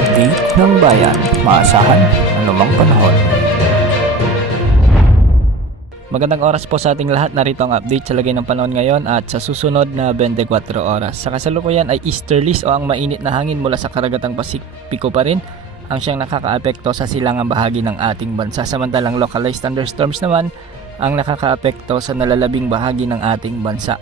update ng bayan. Maasahan anumang panahon. Magandang oras po sa ating lahat. Narito ang update sa lagay ng panahon ngayon at sa susunod na 24 oras. Sa kasalukuyan ay easterlies o ang mainit na hangin mula sa karagatang Pasipiko pa rin ang siyang nakakaapekto sa silangang bahagi ng ating bansa. Samantalang localized thunderstorms naman ang nakakaapekto sa nalalabing bahagi ng ating bansa.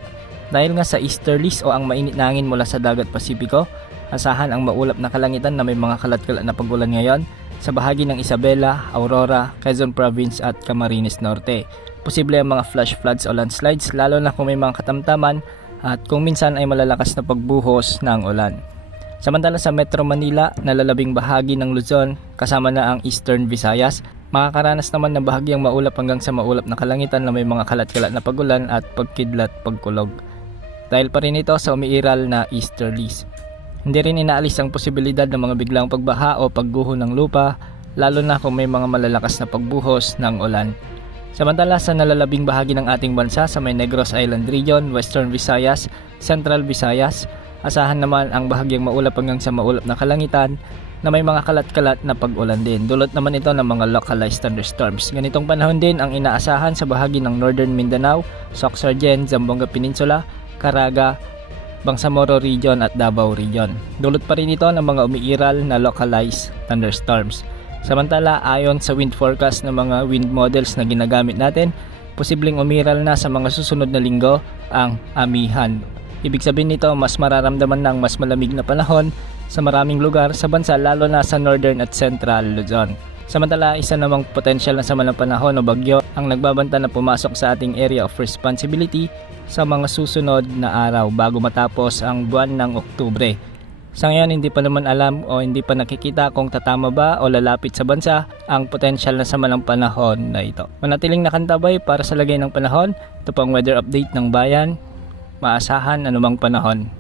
Dahil nga sa easterlies o ang mainit na hangin mula sa dagat Pasipiko, asahan ang maulap na kalangitan na may mga kalat-kalat na pag-ulan ngayon sa bahagi ng Isabela, Aurora, Quezon Province at Camarines Norte. Posible ang mga flash floods o landslides lalo na kung may mga katamtaman at kung minsan ay malalakas na pagbuhos ng ulan. Samantala sa Metro Manila, nalalabing bahagi ng Luzon kasama na ang Eastern Visayas, makakaranas naman ng bahagyang maulap hanggang sa maulap na kalangitan na may mga kalat-kalat na pag-ulan at pagkidlat pagkulog. Dahil pa rin ito sa umiiral na easterlies. Hindi rin inaalis ang posibilidad ng mga biglang pagbaha o pagguho ng lupa lalo na kung may mga malalakas na pagbuhos ng ulan. Samantala sa nalalabing bahagi ng ating bansa sa may Negros Island Region, Western Visayas, Central Visayas, asahan naman ang bahagyang maulap hanggang sa maulap na kalangitan na may mga kalat-kalat na pag-ulan din. Dulot naman ito ng mga localized thunderstorms. Ganitong panahon din ang inaasahan sa bahagi ng Northern Mindanao, Sorsogon, Zamboanga Peninsula, Caraga, Bangsamoro Region at Davao Region. Dulot pa rin ito ng mga umiiral na localized thunderstorms. Samantala, ayon sa wind forecast ng mga wind models na ginagamit natin, posibleng umiral na sa mga susunod na linggo ang amihan. Ibig sabihin nito, mas mararamdaman ng mas malamig na panahon sa maraming lugar sa bansa lalo na sa Northern at Central Luzon. Samantala, isa namang potensyal na sama ng panahon o bagyo ang nagbabanta na pumasok sa ating area of responsibility sa mga susunod na araw bago matapos ang buwan ng Oktubre. Sa ngayon, hindi pa naman alam o hindi pa nakikita kung tatama ba o lalapit sa bansa ang potensyal na sama ng panahon na ito. Manatiling nakantabay para sa lagay ng panahon. Ito po ang weather update ng bayan. Maasahan anumang panahon.